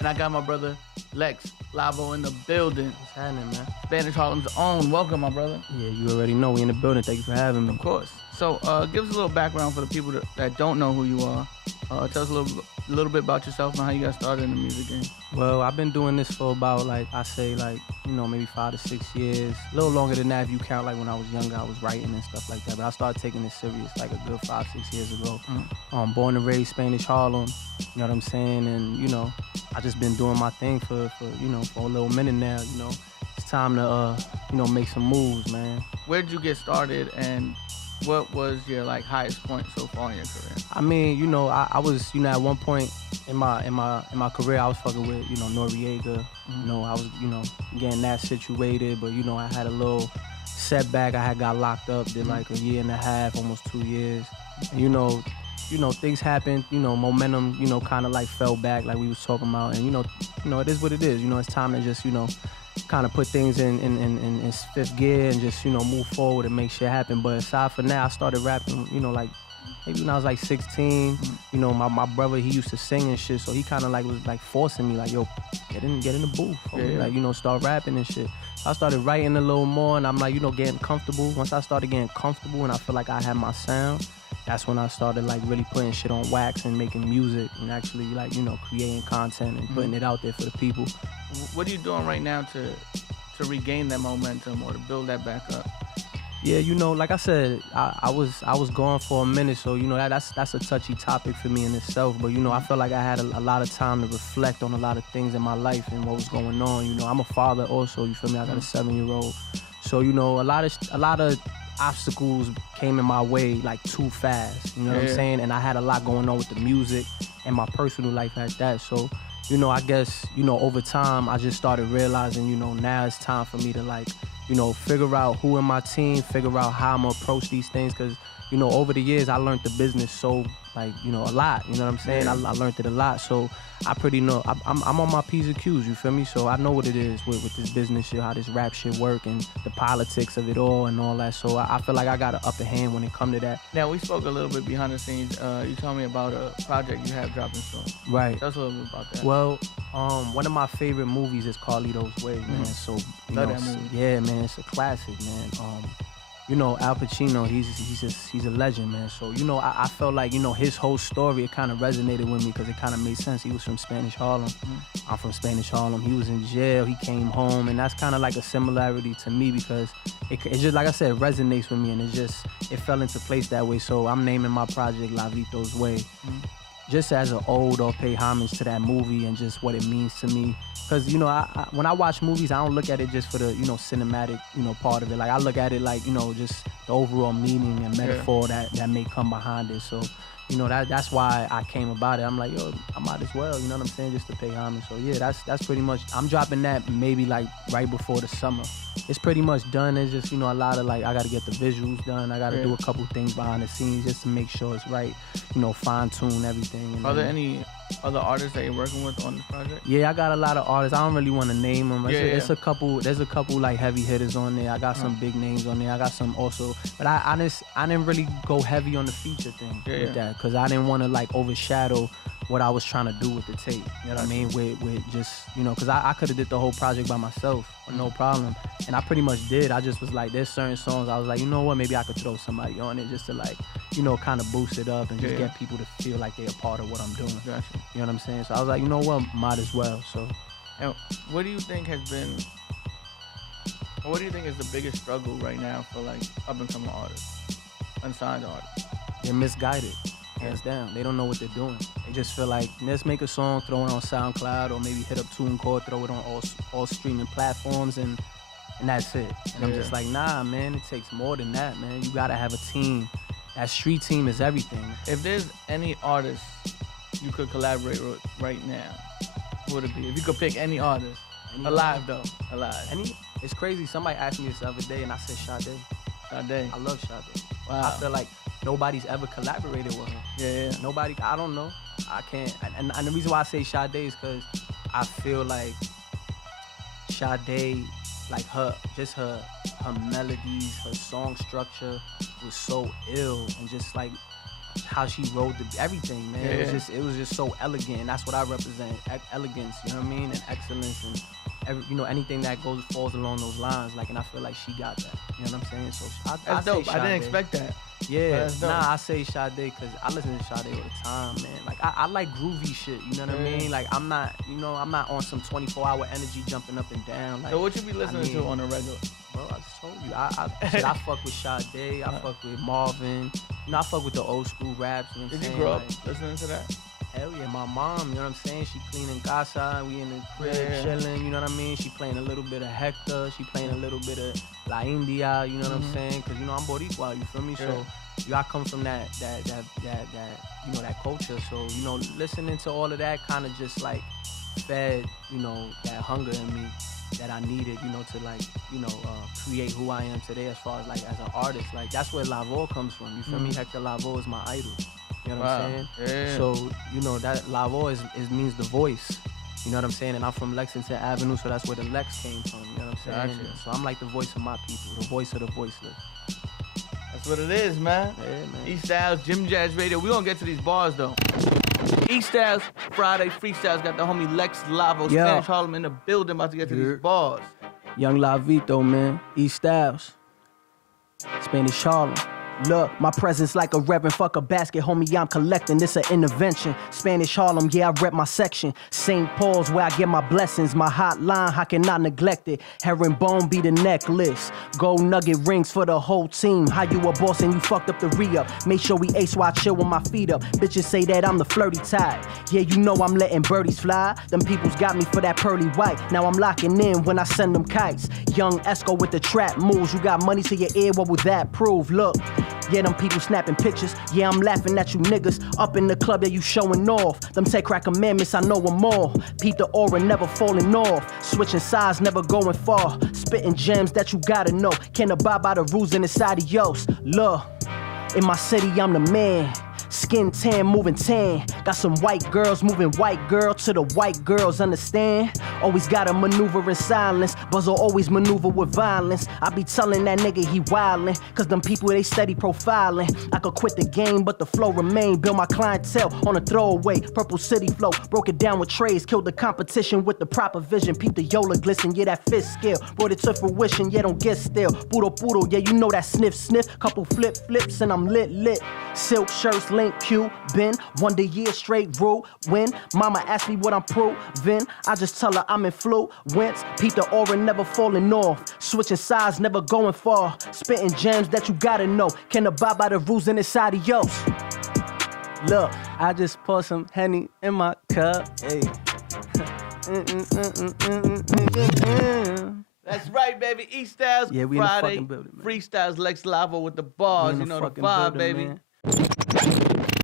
And I got my brother Lex Lavo in the building. What's happening, man? Spanish Harlem's own. Welcome, my brother. Yeah, you already know we in the building. Thank you for having me. Of course. So give us a little background for the people that don't know who you are. Tell us a little bit about yourself and how you got started in the music game. Well, I've been doing this for about, maybe 5 to 6 years. A little longer than that if you count, like, when I was younger, I was writing and stuff like that. But I started taking it serious, like, a good 5, 6 years ago. Born and raised Spanish Harlem, you know what I'm saying? And, I just been doing my thing for a little minute now, It's time to, make some moves, man. Where did you get started, and what was your, highest point so far in your career? I mean, I was, at one point in my career, I was fucking with, Noriega. I was, getting that situated, but, I had a little setback. I had got locked up, did like a year and a half, almost 2 years. And, things happened, momentum, kind of like fell back like we was talking about. And, it is what it is. It's time to just, kind of put things in fifth gear and just, move forward and make shit happen. But aside from that, I started rapping, maybe when I was like 16, my brother, he used to sing and shit, so he kind of was forcing me, yo, get in the booth, start rapping and shit. So I started writing a little more, and I'm getting comfortable. Once I started getting comfortable and I feel like I had my sound, that's when I started really putting shit on wax and making music and actually creating content and putting it out there for the people. What are you doing right now to regain that momentum or to build that back up? Yeah, like I said, I was gone for a minute, so that's a touchy topic for me in itself. But I felt like I had a lot of time to reflect on a lot of things in my life and what was going on. I'm a father also. You feel me? I got a 7-year-old, so a lot of obstacles came in my way too fast. You know what I'm saying? And I had a lot going on with the music and my personal life at that. So I guess over time I just started realizing now it's time for me to figure out who in my team, figure out how I'm gonna approach these things, because over the years I learned the business so a lot, you know what I'm saying? I learned it a lot, so I pretty know I'm on my P's and Q's, you feel me? So I know what it is with this business shit, how this rap shit work and the politics of it all and all that. So I feel like I got an upper hand when it come to that. Now, we spoke a little bit behind the scenes. You told me about a project you have dropping soon. Right. Tell us a little bit about that. Well, one of my favorite movies is Carlito's Way, man. So love that movie. Yeah, man, it's a classic, man. Al Pacino, he's a legend, man. So, I felt like, his whole story, it kind of resonated with me because it kind of made sense. He was from Spanish Harlem. I'm from Spanish Harlem. He was in jail. He came home. And that's kind of like a similarity to me because it just, like I said, it resonates with me. And it fell into place that way. So I'm naming my project Lavito's Way. Just as an ode or pay homage to that movie and just what it means to me. Because, when I watch movies, I don't look at it just for the, cinematic, part of it. I look at it just the overall meaning and metaphor that may come behind it. So, that's why I came about it. I'm like, yo, I might as well, you know what I'm saying, just to pay homage. So, yeah, that's pretty much, I'm dropping that maybe, right before the summer. It's pretty much done. It's just, a lot of, I got to get the visuals done. I got to do a couple things behind the scenes just to make sure it's right, fine-tune everything. And are there any other artists that you're working with on this project? Yeah, I got a lot of artists. I don't really want to name them. There's a couple heavy hitters on there. I got some big names on there. I got some also, but I didn't really go heavy on the feature thing with that because I didn't want to overshadow what I was trying to do with the tape. You know what I mean? With just, because I could have did the whole project by myself with no problem. And I pretty much did. I just was there's certain songs I was like, you know what, maybe I could throw somebody on it just to kind of boost it up and just get people to feel like they're a part of what I'm doing. Gotcha. You know what I'm saying? So I was like, you know what, might as well. So. And what do you think is the biggest struggle right now for up and coming artists, unsigned artists? They're misguided, hands down. They don't know what they're doing. They just feel like, let's make a song, throw it on SoundCloud, or maybe hit up TuneCore, throw it on all streaming platforms, and that's it. And I'm just like, nah, man, it takes more than that, man. You gotta have a team. That street team is everything. If there's any artist you could collaborate with right now, who would it be? If you could pick any artist, alive though, alive. It's crazy. Somebody asked me this the other day, and I said Sade. Sade. I love Sade. Wow. I feel like nobody's ever collaborated with her. Yeah. Nobody. I don't know. I can't. And the reason why I say Sade is because I feel like Sade, her melodies, her song structure was so ill, and just how she wrote everything, man. Yeah. It was just so elegant, and that's what I represent. Elegance, you know what I mean, and excellence, and anything that falls along those lines. Like, and I feel like she got that. You know what I'm saying? So that's dope. I didn't expect that. Yeah, I say Sade because I listen to Sade all the time, man. Like, I like groovy shit, you know what I mean? Like, I'm not on some 24-hour energy jumping up and down. Like, so what you be listening to on a regular? Bro, I just told you. I fuck with Sade, I fuck with Marvin. You know, I fuck with the old school raps, you know what I'm saying? Did you grow up listening to that? Hell yeah, my mom, you know what I'm saying? She cleaning casa, we in the crib chilling, you know what I mean? She playing a little bit of Hector, she playing a little bit of La India, you know what I'm saying? Cause you know I'm Boricua, you feel me? Yeah. So I come from that you know, that culture. So, you know, listening to all of that kind of just like fed, you know, that hunger in me that I needed, you know, to like, you know, create who I am today as far as like as an artist. Like, that's where Lavo comes from, you feel me? Hector Lavo is my idol. You know what I'm saying? Yeah. So, you know, that Lavo means the voice. You know what I'm saying? And I'm from Lexington Avenue, so that's where the Lex came from. You know what I'm saying? Gotcha. So I'm like the voice of my people, the voice of the voiceless. That's what it is, man. Yeah, man. E-Stylez, Jim Jazz Radio. We gonna get to these bars though. E-Stylez, Friday, Freestylez got the homie Lex Lavo, Spanish Harlem in the building, about to get to these bars. Young Lavito, man. E-Stylez. Spanish Harlem. Look, my presence like a reverend, fuck a basket, homie, I'm collecting, this an intervention. Spanish Harlem, yeah, I rep my section. St. Paul's where I get my blessings, my hotline, how can I neglect it? Herringbone be the necklace, gold nugget rings for the whole team. How you a boss and you fucked up the re-up? Make sure we ace while I chill with my feet up. Bitches say that I'm the flirty type. Yeah, you know I'm letting birdies fly. Them people's got me for that pearly white. Now I'm locking in when I send them kites. Young Esco with the trap moves. You got money to your ear, what would that prove? Look. Yeah, them people snapping pictures. Yeah, I'm laughing at you niggas. Up in the club, yeah, you showing off. Them take crack commandments, I know them all. Peep the aura, never falling off. Switching sides, never going far. Spitting gems that you gotta know. Can't abide by the rules in this adios. Look, in my city, I'm the man. Skin tan, moving tan. Got some white girls moving white girl to the white girls, understand? Always gotta maneuver in silence. Buzzer always maneuver with violence. I be telling that nigga he wildin', cause them people they steady profiling. I could quit the game, but the flow remain. Build my clientele on a throwaway. Purple City flow, broke it down with trays. Killed the competition with the proper vision. Peep the Yola glisten, yeah, that fifth skill. Brought it to fruition, yeah, don't get still. Puro, yeah, you know that sniff. Couple flips and I'm lit. Silk shirts, link Q, Ben. One day year straight rule. When mama asked me what I'm proving, I just tell her I'm influence. Peep the aura, never falling off. Switching sides, never going far. Spitting gems that you gotta know. Can abide by the rules in this adios. Look, I just pour some Henny in my cup. Hey. That's right, baby. E-Stylez, yeah, we Friday, in the fucking building, man. Freestylez, Lex Lavo with the bars. You know the vibe, building, baby. Man.